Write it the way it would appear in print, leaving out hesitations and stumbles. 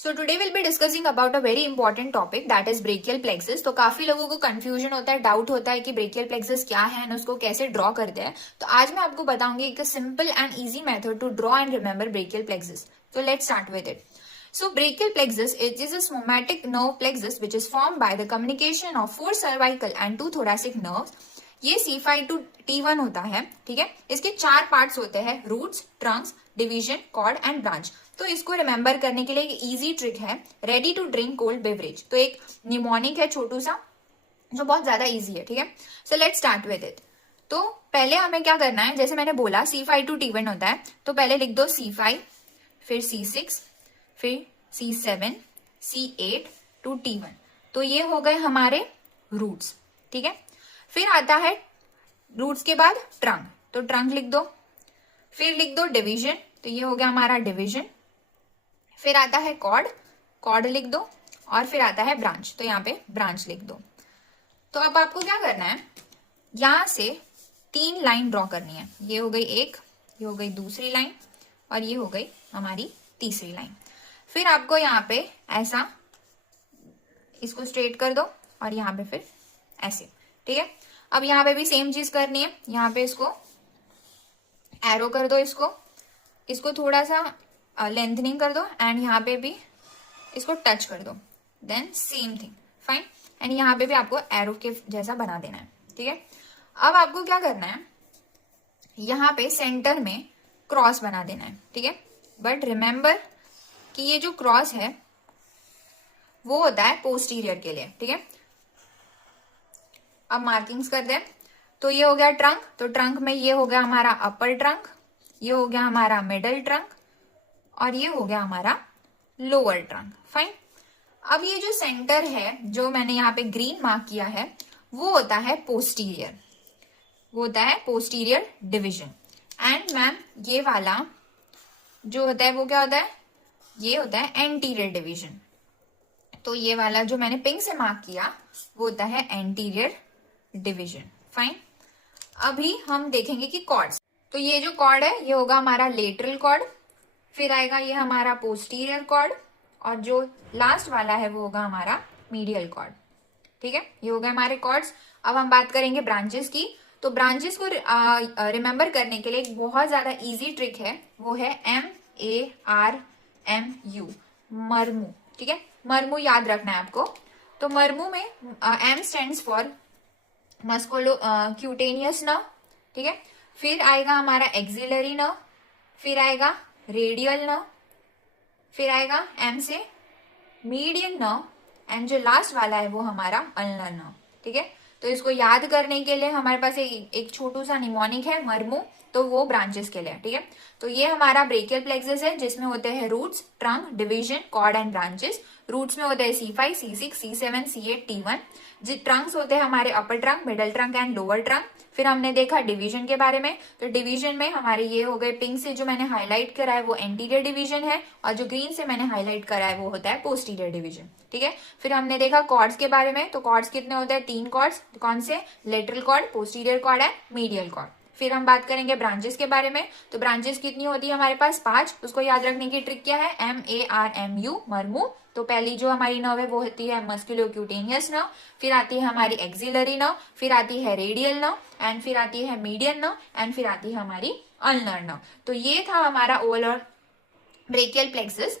So today will be discussing about a very important topic that is brachial plexus. तो काफी लोगों को confusion होता है, डाउट होता है कि ब्रेकियल प्लेक्सिस क्या है और उसको कैसे ड्रॉ करते हैं। तो आज मैं आपको बताऊंगी एक simple and easy method to draw and remember brachial plexus. तो let's start with it. So brachial plexus it is a somatic nerve plexus which is formed by the communication of four cervical and two thoracic nerves. ये C5 to T1 होता है, ठीक है। इसके चार parts होते हैं, roots, trunks, division, cord and branch. तो इसको रिमेंबर करने के लिए एक इजी ट्रिक है, ready to drink cold beverage. तो एक निमोनिक है छोटू सा जो बहुत ज्यादा इजी है, ठीक है। So let's start with it. तो पहले हमें क्या करना है, जैसे मैंने बोला C5 to T1 होता है, तो पहले लिख दो C5, फिर C6, फिर C7, C8 to T1। तो ये हो गए हमारे रूट्स, ठीक है। फिर आता है रूट्स के बाद ट्रंक, तो ट्रंक लिख दो। फिर लिख दो डिवीजन, तो ये हो गया हमारा डिवीजन। फिर आता है कॉर्ड, कॉर्ड लिख दो। और फिर आता है ब्रांच, तो यहाँ पे ब्रांच लिख दो। तो अब आपको क्या करना है, यहां से तीन लाइन ड्रॉ करनी है। ये हो गई एक, ये हो गई दूसरी लाइन और ये हो गई हमारी तीसरी लाइन। फिर आपको यहाँ पे ऐसा इसको स्ट्रेट कर दो और यहाँ पे फिर ऐसे, ठीक है। अब यहाँ पे भी सेम चीज करनी है, यहाँ पे इसको एरो कर दो, इसको थोड़ा सा लेंथनिंग कर दो एंड यहाँ पे भी इसको टच कर दो, then same thing, fine. And यहाँ पे भी आपको एरो के जैसा बना देना है, ठीक है। अब आपको क्या करना है, यहाँ पे सेंटर में क्रॉस बना देना है, ठीक है। बट रिमेंबर कि ये जो क्रॉस है वो होता है पोस्टीरियर के लिए, ठीक है। अब मार्किंग्स कर दें, तो ये हो गया ट्रंक, तो ट्रंक में ये हो गया हमारा अपर ट्रंक, ये हो गया हमारा मिडल ट्रंक और ये हो गया हमारा लोअर ट्रंक, फाइन। अब ये जो सेंटर है जो मैंने यहाँ पे ग्रीन मार्क किया है वो होता है पोस्टीरियर, वो होता है पोस्टीरियर डिवीजन। एंड मैम ये वाला जो होता है वो क्या होता है, ये होता है एंटीरियर डिवीजन। तो ये वाला जो मैंने पिंक से मार्क किया वो होता है एंटीरियर डिवीजन, फाइन। अभी हम देखेंगे कि कॉर्ड्स, तो ये जो कॉर्ड है ये होगा हमारा लेटरल कॉर्ड, फिर आएगा ये हमारा पोस्टीरियर कॉर्ड और जो लास्ट वाला है वो होगा हमारा मीडियल कॉर्ड, ठीक है। ये हो गए हमारे कॉर्ड्स। अब हम बात करेंगे ब्रांचेस की। तो ब्रांचेस को रिमेंबर करने के लिए एक बहुत ज्यादा इजी ट्रिक है, वो है MARMU, मरमू, ठीक है। मरमू याद रखना है आपको। तो मरमू में M stands for मस्कुलो cutaneous nerve, ठीक है। फिर आएगा हमारा एक्सिलरी नर्व, फिर आएगा रेडियल नर्व, फिर आएगा M से मीडियन नर्व एंड जो लास्ट वाला है वो हमारा अल्नर नर्व, ठीक है। तो इसको याद करने के लिए हमारे पास एक छोटू सा निमोनिक है मरमू, तो वो ब्रांचेस के लिए, ठीक है। तो ये हमारा ब्रेकियल प्लेक्सस है जिसमें होते हैं roots, trunk, division, cord and branches. Roots में होते हैं C5, C6, C7, C8, T1। जो ट्रंक्स होते हैं हमारे अपर trunk, middle trunk and lower trunk. फिर हमने देखा डिवीजन के बारे में, तो डिवीजन में हमारे ये हो गए, पिंक से जो मैंने हाईलाइट करा है वो एंटीरियर डिवीजन है और जो ग्रीन से मैंने हाईलाइट करा है वो होता है पोस्टीरियर डिवीजन, ठीक है। फिर हमने देखा कॉर्ड्स के बारे में, तो कॉर्ड्स कितने होते हैं, तीन कॉर्ड्स, कौन से, lateral cord, posterior cord and medial cord. फिर हम बात करेंगे ब्रांचेस के बारे में, तो ब्रांचेस कितनी होती है हमारे पास, 5। उसको याद रखने की ट्रिक क्या है, MARMU, मरमू। तो पहली जो हमारी नर्व है वो होती है मस्कुलोक्यूटेनियस नर्व, फिर आती है हमारी एक्सिलरी नर्व, फिर आती है रेडियल नर्व एंड फिर आती है मीडियन नर्व एंड फिर आती है हमारी अल्नर नर्व। तो ये था हमारा ओवरऑल ब्रेकियल प्लेक्सस।